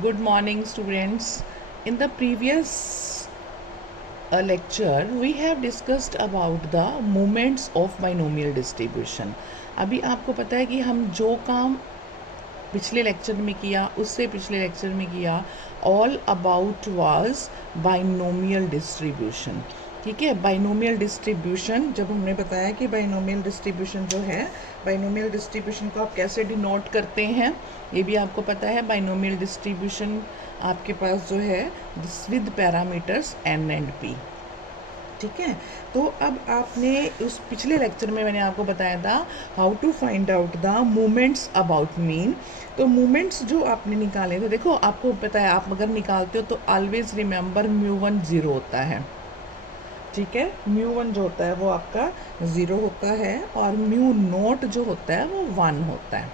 Good morning, students. In the previous lecture, we have discussed about the moments of binomial distribution. अभी आपको पता है कि हम जो काम पिछले लेक्चर में किया उससे पिछले लेक्चर में किया all about was binomial distribution. ठीक है, बाइनोमियल डिस्ट्रीब्यूशन जब हमने बताया कि बाइनोमियल डिस्ट्रीब्यूशन जो है, बाइनोमियल डिस्ट्रीब्यूशन को आप कैसे डिनोट करते हैं ये भी आपको पता है. बाइनोमियल डिस्ट्रीब्यूशन आपके पास जो है with parameters N and P. ठीक है, तो अब आपने उस पिछले लेक्चर में मैंने आपको बताया था how to find out the moments about mean. तो मोमेंट्स जो आपने निकाले थे, देखो आपको पता है आप अगर निकालते हो तो ऑलवेज रिमेंबर μ1 0 होता है. ठीक है, μ1 जो होता है वो आपका 0 होता है और μ0 जो होता है वो 1 होता है.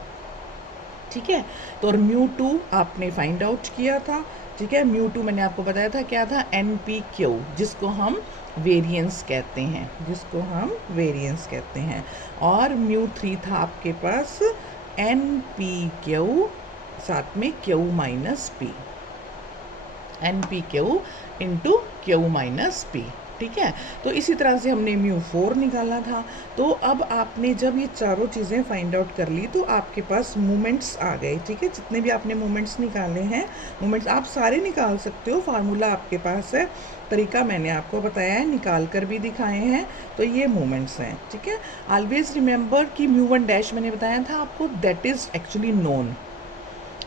ठीक है, तो और μ2 आपने फाइंड आउट किया था. ठीक है, μ2 मैंने आपको बताया था क्या था, NPQ, जिसको हम वेरिएंस कहते हैं, जिसको हम वेरिएंस कहते हैं. और μ3 था आपके पास NPQ साथ में Q minus P, NPQ into Q minus P. ठीक है, तो इसी तरह से हमने μ4 निकाला था. तो अब आपने जब ये चारों चीज़ें फाइंड आउट कर ली तो आपके पास मोमेंट्स आ गए. ठीक है, जितने भी आपने मोमेंट्स निकाले हैं, मोमेंट्स आप सारे निकाल सकते हो, फार्मूला आपके पास है, तरीका मैंने आपको बताया है, निकाल कर भी दिखाए हैं. तो ये मोमेंट्स हैं. ठीक है, ऑलवेज रिमेंबर कि μ1 डैश मैंने बताया था आपको, that is actually known,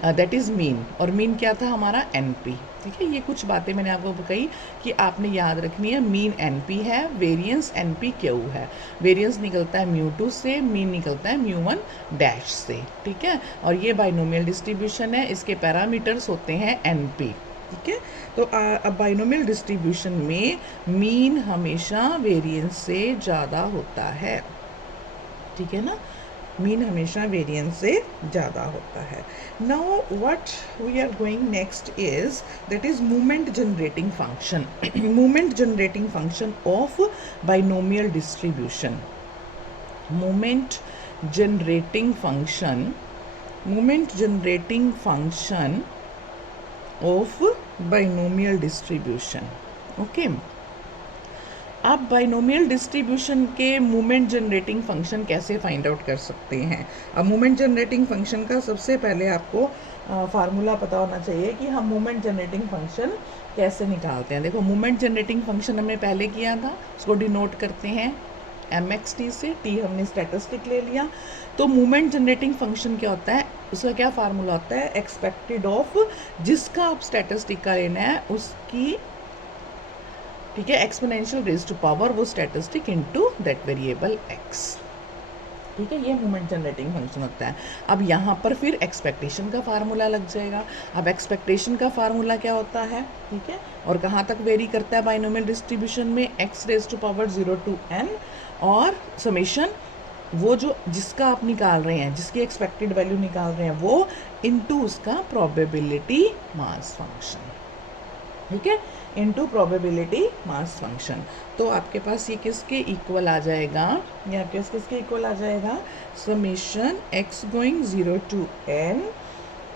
that is mean. और मीन क्या था हमारा NP. ठीक है, ये कुछ बातें मैंने आपको बताई कि आपने याद रखनी है. मीन NP है, वेरिएंस NPQ है. वेरिएंस निकलता है μ2 से, मीन निकलता है μ1 डैश से. ठीक है, और ये बाइनोमियल डिस्ट्रीब्यूशन है, इसके पैरामीटर्स होते हैं NP. ठीक है, तो अब बाइनोमियल डिस्ट्रीब्यूशन में मीन हमेशा वेरिएंस से ज़्यादा होता है. ठीक है ना, मीन हमेशा वेरिएंस से ज़्यादा होता है. Now what we are going next is that is movement generating function. Movement generating function of binomial distribution. Movement generating function, movement generating function of binomial distribution. Okay, आप बाइनोमियल डिस्ट्रीब्यूशन के movement generating function कैसे find out कर सकते हैं. अब movement generating function का सबसे पहले आपको फार्मूला पता होना चाहिए कि हम मूवमेंट जनरेटिंग फंक्शन कैसे निकालते हैं. देखो, मूवमेंट जनरेटिंग फंक्शन हमने पहले किया था, उसको डिनोट करते हैं MXT से. T हमने स्टैटिस्टिक ले लिया. तो मूवमेंट जनरेटिंग फंक्शन क्या होता है, उसका क्या फार्मूला होता है, एक्सपेक्टेड ऑफ, जिसका आप स्टैटिस्टिक का लेना है उसकी, ठीक है, एक्सपोनेंशियल रेज टू पावर वो statistic into that variable x. ठीक है, ये मूवमेंट जनरेटिंग फंक्शन होता है. अब यहाँ पर फिर एक्सपेक्टेशन का फार्मूला लग जाएगा. अब एक्सपेक्टेशन का फार्मूला क्या होता है, ठीक है, और कहाँ तक वेरी करता है बाइनोमियल डिस्ट्रीब्यूशन में, x raise to power 0 to n और समेशन वो जो जिसका आप निकाल रहे हैं, जिसकी एक्सपेक्टेड वैल्यू निकाल रहे हैं वो इनटू उसका प्रोबेबिलिटी मास फंक्शन. ठीक है, इनटू प्रोबेबिलिटी मास फंक्शन. तो आपके पास ये किसके इक्वल आ जाएगा, ये आपके पास किसके इक्वल आ जाएगा, summation x going 0 to n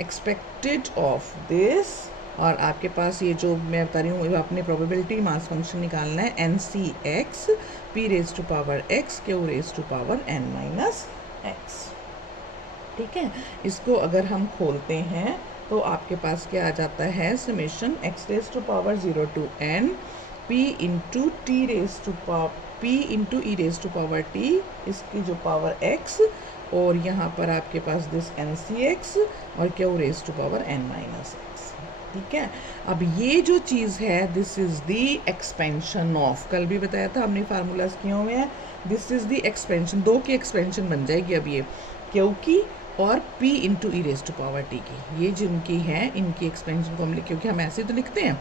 expected of this. और आपके पास ये जो मैं बता रही हूँ अपने प्रोबेबिलिटी मास फंक्शन निकालना है, NCX p raise to power x q raise to power n minus x. ठीक है, इसको अगर हम खोलते हैं तो आपके पास क्या आ जाता है, summation x raise to power 0 to n p into T raise to power p into E raise to power t, इसकी जो पावर x, और यहाँ पर आपके पास दिस NCX और q raise to power n minus x. ठीक है, अब ये जो चीज़ है this is the expansion of, कल भी बताया था हमने फार्मूलाज किए हुए हैं, दिस इज़ द एक्सपेंशन, दो की एक्सपेंशन बन जाएगी अब ये q की और p into E raise to power T की. ये जिनकी हैं इनकी एक्सपेंशन को हम क्योंकि हम ऐसे तो लिखते हैं,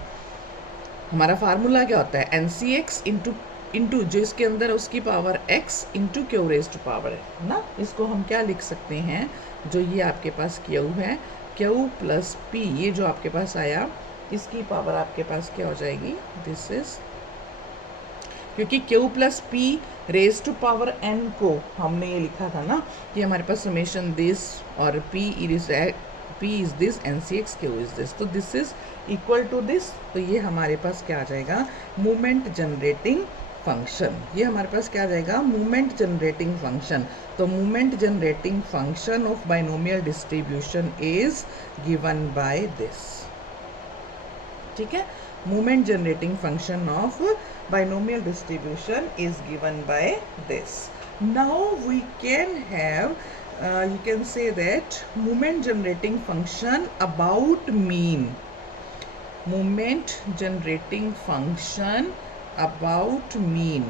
हमारा फार्मूला क्या होता है, NCX इंटू जो इसके अंदर उसकी power x into Q raise to power है ना. इसको हम क्या लिख सकते हैं, जो ये आपके पास q है, q प्लस p, ये जो आपके पास आया इसकी पावर आपके पास क्या हो जाएगी, दिस इज, क्योंकि q plus p raise to power n को हमने ये लिखा था ना कि हमारे पास समेशन दिस और p p is this, n c x q is this, तो this is equal to this. तो ये हमारे पास क्या आ जाएगा, मोमेंट जनरेटिंग फंक्शन। ये हमारे पास क्या आ जाएगा, मोमेंट जनरेटिंग फंक्शन। तो moment generating function of binomial distribution is given by this. ठीक है, moment generating function of binomial distribution is given by this. Now we can have you can say that moment generating function about mean, moment generating function about mean,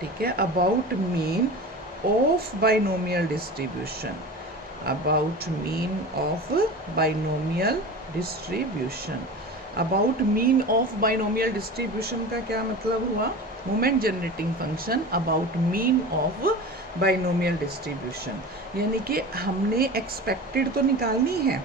ठीक है, about mean of binomial distribution, about mean of binomial distribution. About mean of binomial distribution का क्या मतलब हुआ, moment generating function about mean of binomial distribution, यानी कि हमने expected तो निकालनी है,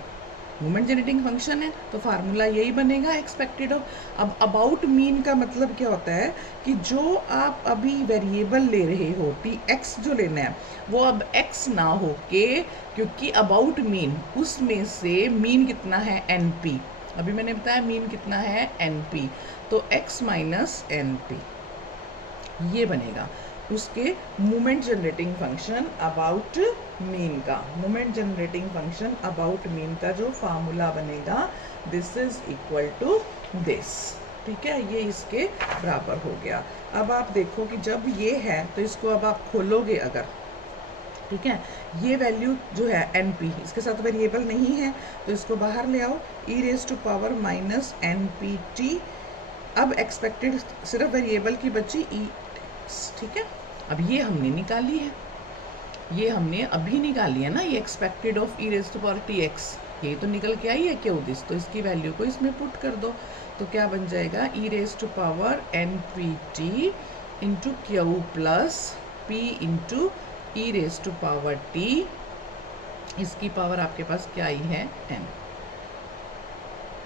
मोमेंट जनरेटिंग फंक्शन है तो फार्मूला यही बनेगा एक्सपेक्टेड ऑफ। अब अबाउट मीन का मतलब क्या होता है कि जो आप अभी वेरिएबल ले रहे हो टी एक्स जो लेना है वो अब एक्स ना हो के, क्योंकि अबाउट मीन उसमें से मीन कितना है एन पी, अभी मैंने बताया मीन कितना है एन पी, तो x माइनस एन पी ये बनेगा उसके moment generating function about mean का। Moment generating function about mean का जो फार्मूला बनेगा this is equal to this. ठीक है, ये इसके बराबर हो गया। अब आप देखो कि जब ये है तो इसको अब आप खोलोगे अगर, ठीक है, ये वैल्यू जो है एन पी इसके साथ वेरिएबल नहीं है तो इसको बाहर ले आओ, e raise to power minus n p t. अब एक्सपेक्टेड सिर्फ वेरिएबल की बची ई, ठीक है। अब ये हमने निकाली है, ये हमने अभी निकाली है ना, ये expected of E raise to power T X, ये तो निकल के आई है क्यू दिस, तो इसकी वैल्यू को इसमें पुट कर दो तो क्या बन जाएगा, e raise to power n p t into q plus p into E raise to power t, इसकी पावर आपके पास क्या आई है n,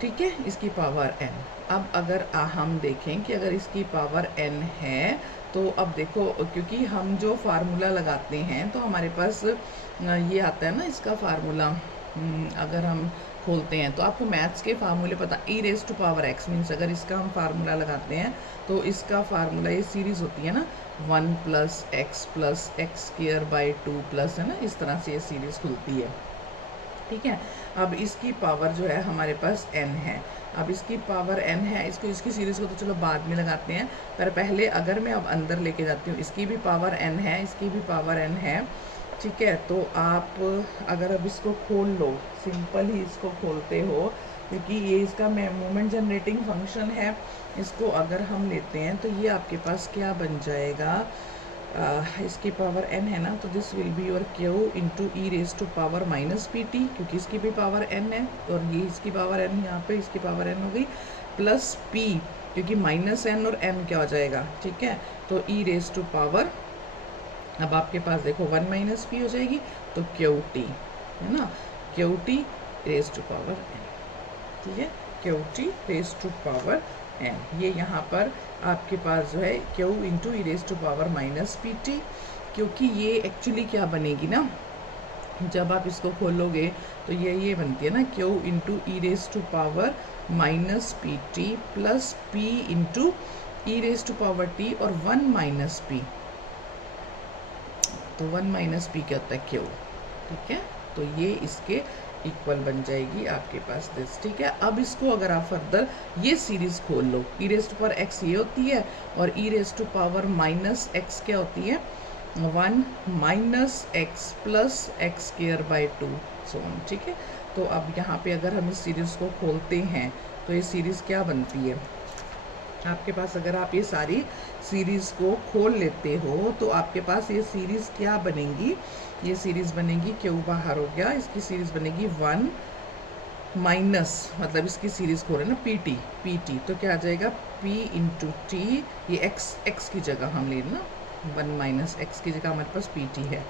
ठीक है, इसकी पावर n। अब अगर हम देखें कि अगर इसकी पावर n है तो अब देखो, क्योंकि हम जो फार्मूला लगाते हैं तो हमारे पास ये आता है ना इसका फार्मूला, अगर हम खोलते हैं तो आपको मैथ्स के फार्मूले पता, e raise to power x means अगर इसका हम फार्मूला लगाते हैं तो इसका फार्मूला ये सीरीज होती है ना 1 plus x square by 2 plus, है ना, इस तरह से ये सीरीज खुलती है। ठीक है, अब इसकी पावर जो है हमारे पास n है, अब इसकी पावर n है, इसको इसकी सीरीज़ को तो चलो बाद में लगाते हैं, पर पहले अगर मैं अब अंदर लेके जाती हूँ, इसकी भी पावर n है, इसकी भी पावर n है, ठीक है। तो आप अगर अब इसको खोल लो, सिंपल ही इसको खोलते हो, क्योंकि ये इसका मोमेंट जनरेटिंग फंक्शन है, इसको अगर हम लेते हैं तो ये आपके पास क्या बन जाएगा, इसकी पावर n है ना, तो this will be your q into E raise to power minus p t, क्योंकि इसकी भी पावर n है और ये इसकी पावर n यहाँ पे इसकी पावर n हो गई, प्लस p क्योंकि माइनस n और n क्या हो जाएगा, ठीक है, तो ई रेज टू पावर, अब आपके पास देखो 1 माइनस पी हो जाएगी तो क्यू टी, है ना, q t raise to power n, ठीक है, q t raise to power n, ये यहाँ पर आपके पास जो है q into E raise to power minus p t, क्योंकि ये एक्चुअली क्या बनेगी ना, जब आप इसको खोलोगे तो ये बनती है ना q into E raise to power minus p t plus p into E raise to power t और 1 माइनस पी, तो 1 माइनस पी क्या होता है q, ठीक है, तो ये इसके इक्वल बन जाएगी आपके पास दिस, ठीक है। अब इसको अगर आप फर्दर ये सीरीज खोल लो, e raise to power x ये होती है और e raise to power minus x क्या होती है, 1 minus x plus x square by 2 so on, ठीक है। तो अब यहाँ पे अगर हम इस सीरीज को खोलते हैं तो ये सीरीज क्या बनती है आपके पास, अगर आप ये सारी सीरीज़ को खोल लेते हो तो आपके पास ये सीरीज़ क्या बनेगी, ये सीरीज़ बनेगी क्यू बाहर हो गया, इसकी सीरीज़ बनेगी 1 माइनस, मतलब इसकी सीरीज़ खोले ना पी टी, तो क्या आ जाएगा p इंटू टी, ये x की जगह हम ले ना, 1 माइनस एक्स की जगह हमारे पास पी टी है,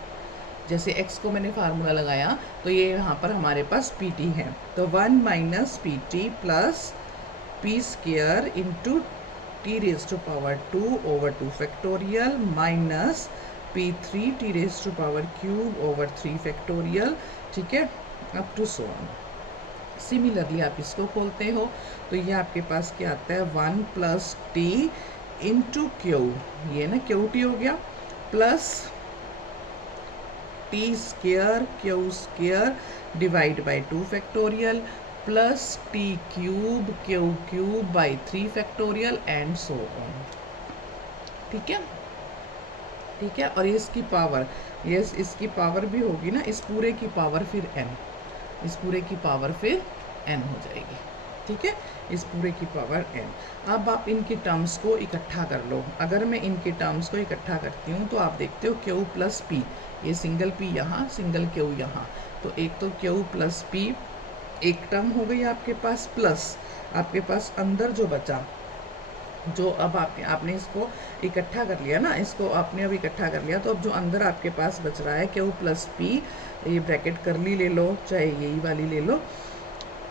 जैसे x को मैंने फार्मूला लगाया तो ये यहाँ पर हमारे पास पी टी है, तो 1 minus p t plus p square into T raise to power 2 over 2 factorial minus p3 t raise to power cube over 3 factorial, ठीक है, up to so on. Similarly आप इसको खोलते हो तो ये आपके पास क्या आता है, 1 प्लस टी इंटू क्यू, ये ना क्यू टी हो गया, plus t square Q square divide by 2 factorial plus t cube Q cube by 3 factorial and so on. ठीक है, ठीक है। और ये इसकी पावर, ये इसकी पावर भी होगी ना, इस पूरे की पावर फिर n, इस पूरे की पावर फिर n हो जाएगी। ठीक है, इस पूरे की पावर n। अब आप इनकी टर्म्स को इकट्ठा कर लो। अगर मैं इनकी टर्म्स को इकट्ठा करती हूँ तो आप देखते हो क्यू प्लस पी, ये सिंगल p यहाँ, सिंगल क्यू यहाँ, तो एक तो क्यू प्लस पी एक टर्म हो गई आपके पास, प्लस आपके पास अंदर जो बचा, जो अब आपने इसको इकट्ठा कर लिया ना, इसको आपने अब इकट्ठा कर लिया, तो अब जो अंदर आपके पास बच रहा है क्यू प्लस पी, ये ब्रैकेट करली ले लो चाहे यही वाली ले लो,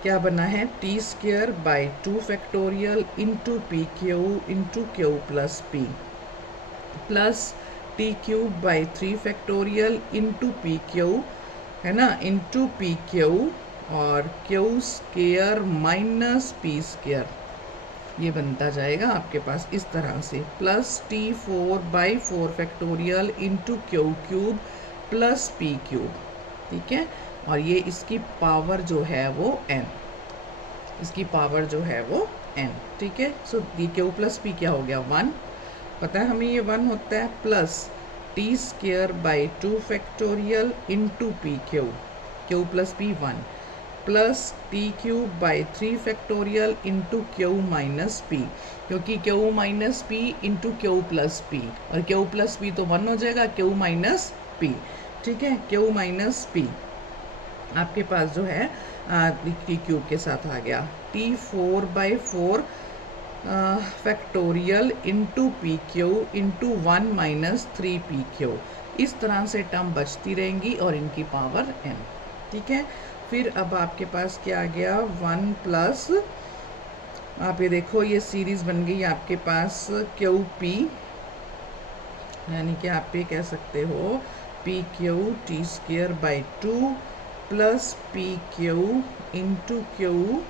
क्या बना है, T square by 2 factorial into p q plus P plus t cube by 3 factorial into p Q, है ना, इंटू पी क्यू और Q square minus P square, ये बनता जाएगा आपके पास इस तरह से, plus T 4 by 4 factorial into Q cube plus P cube. ठीक है, और ये इसकी पावर जो है वो n, इसकी पावर जो है वो n। ठीक है, सो डी क्यू प्लस पी क्या हो गया, 1, पता है हमें ये 1 होता है, plus t square by 2 factorial into p q plus p 1 plus t cube by 3 factorial into q minus p, क्योंकि q minus p into q plus p, और क्यू प्लस पी तो 1 हो जाएगा, क्यू माइनस पी। ठीक है, Q minus P आपके पास जो है टी क्यूब के साथ आ गया, T 4 by 4 factorial into p Q into 1 minus 3 P Q, इस तरह से टर्म बचती रहेंगी और इनकी पावर n। ठीक है, फिर अब आपके पास क्या आ गया, 1 प्लस, आप ये देखो ये सीरीज बन गई आपके पास क्यू पी, यानी कि आप ये कह सकते हो P Q T square by 2 plus P Q into q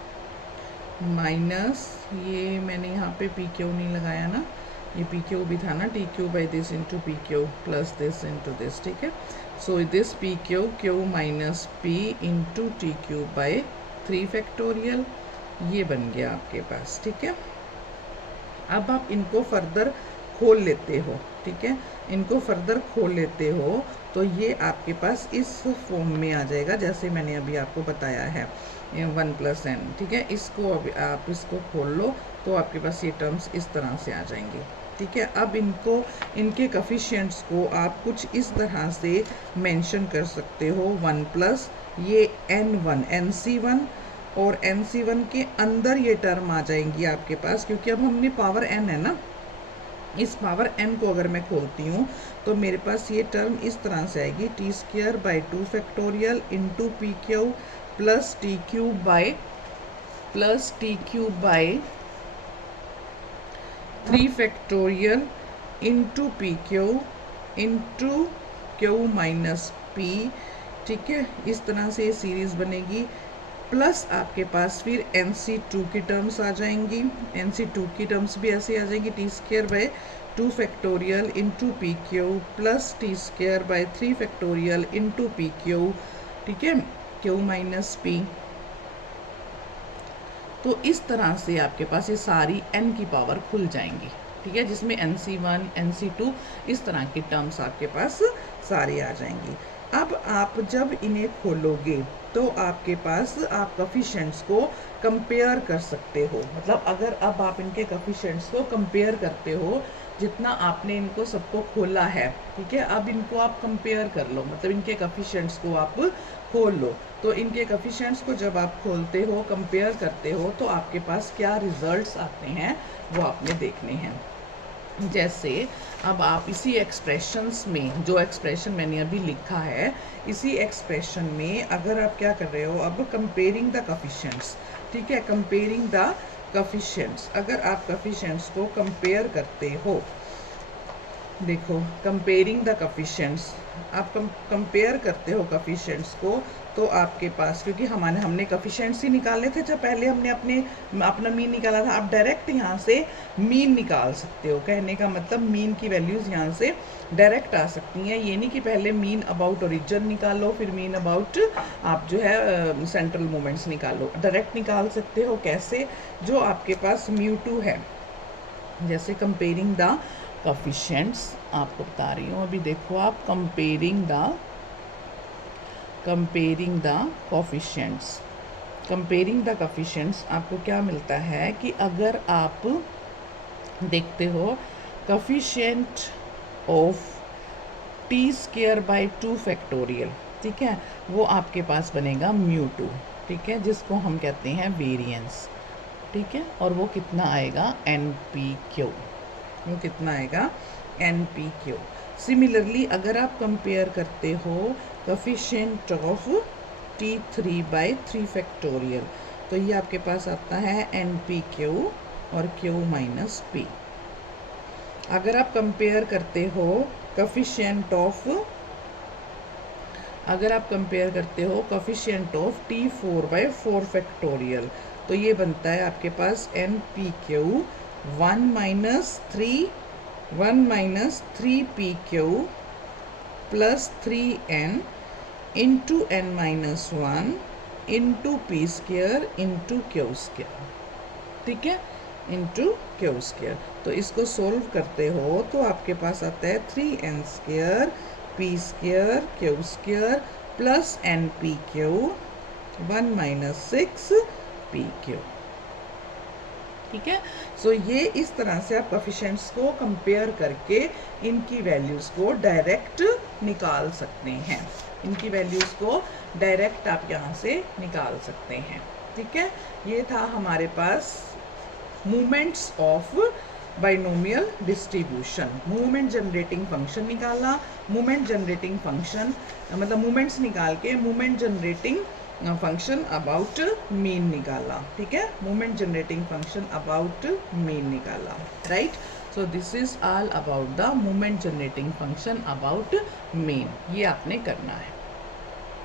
minus, ये मैंने यहाँ पे पी क्यू नहीं लगाया ना, ये पी क्यू भी था ना, T Q by this into p q plus this into this. ठीक है, so this P Q minus p into T Q by 3 factorial, ये बन गया आपके पास। ठीक है, अब आप इनको फर्दर खोल लेते हो। ठीक है, इनको फर्दर खोल लेते हो तो ये आपके पास इस फॉर्म में आ जाएगा जैसे मैंने अभी आपको बताया है, 1 प्लस n। ठीक है, इसको अब आप इसको खोल लो तो आपके पास ये टर्म्स इस तरह से आ जाएंगे। ठीक है, अब इनको, इनके कोफिशिएंट्स को आप कुछ इस तरह से मेंशन कर सकते हो, 1 प्लस ये n1 nc1, और nc1 के अंदर ये टर्म आ जाएंगी आपके पास, क्योंकि अब हमने पावर n है ना, इस पावर n को अगर मैं खोलती हूँ तो मेरे पास ये टर्म इस तरह से आएगी, T square by 2 factorial into p q plus t cube by 3 factorial into p Q into q minus P. ठीक है, इस तरह से ये सीरीज बनेगी, प्लस आपके पास फिर NC2 की टर्म्स आ जाएंगी, NC2 की टर्म्स भी ऐसे आ जाएंगी, T square by 2 factorial into p q plus t square by 3 factorial into p Q. ठीक है, क्यू माइनस पी। तो इस तरह से आपके पास ये सारी n की पावर खुल जाएंगी। ठीक है, जिसमें NC1 NC2 इस तरह की टर्म्स आपके पास सारी आ जाएंगी। अब आप जब इन्हें खोलोगे तो आपके पास आप कोफिशिएंट्स को कंपेयर कर सकते हो, मतलब अगर अब आप इनके कोफिशिएंट्स को कंपेयर करते हो, जितना आपने इनको सबको खोला है, ठीक है, अब इनको आप कंपेयर कर लो, मतलब इनके कोफिशिएंट्स को आप खोल लो। तो इनके कोफिशिएंट्स को जब आप खोलते हो, कंपेयर करते हो, तो आपके पास क्या रिजल्ट्स आते हैं वो आपने देखने हैं। जैसे अब आप इसी एक्सप्रेशंस में, जो एक्सप्रेशन मैंने अभी लिखा है, इसी एक्सप्रेशन में अगर आप क्या कर रहे हो, अब कंपेयरिंग द कोफिशिएंट्स। ठीक है, कंपेयरिंग द कोफिशिएंट्स, अगर आप कोफिशिएंट्स को कंपेयर करते हो, देखो कंपेयरिंग द कोफिशिएंट्स, आप कंपेयर करते हो कोफिशिएंट्स को, तो आपके पास, क्योंकि हमने कोफिशिएंट्स ही निकालने थे जब पहले हमने अपना मीन निकाला था, आप डायरेक्ट यहाँ से मीन निकाल सकते हो। कहने का मतलब मीन की वैल्यूज़ यहाँ से डायरेक्ट आ सकती हैं। ये नहीं कि पहले मीन अबाउट ओरिजिन निकालो फिर मीन अबाउट आप जो है सेंट्रल मोमेंट्स निकालो, डायरेक्ट निकाल सकते हो। कैसे? जो आपके पास μ2 है, जैसे कंपेयरिंग द कोफिशिएंट्स आपको बता रही हूँ अभी, देखो आप कंपेयरिंग द कोफिशिएंट्स आपको क्या मिलता है कि अगर आप देखते हो coefficient of t² by 2 factorial, ठीक है, वो आपके पास बनेगा μ2, ठीक है, जिसको हम कहते हैं वेरिएंस, ठीक है, और वो कितना आएगा NPQ, वो कितना आएगा NPQ। सिमिलरली अगर आप कंपेयर करते हो coefficient of t3 by 3 factorial, तो ये आपके पास आता है NPQ और Q माइनस P। अगर आप कंपेयर करते हो coefficient of t4 by 4 factorial, तो ये बनता है आपके पास NPQ 1 minus 3PQ plus 3N into N minus 1 into P² into Q², ठीक है, इंटू Q²। तो इसको सोल्व करते हो तो आपके पास आता है 3N² P² Q² plus NPQ 1 minus 6PQ, ठीक है। सो ये इस तरह से आप कोफिशिएंट्स को कंपेयर करके इनकी वैल्यूज़ को डायरेक्ट निकाल सकते हैं। इनकी वैल्यूज़ को डायरेक्ट आप यहाँ से निकाल सकते हैं, ठीक है। ये था हमारे पास movements of binomial distribution. Movement generating function निकाला, मूवमेंट जनरेटिंग फंक्शन मतलब मूवमेंट्स निकाल के movement generating function about mean निकाला, ठीक है, movement generating function about mean निकाला, right. So this is all about the movement generating function about mean. ये आपने करना है।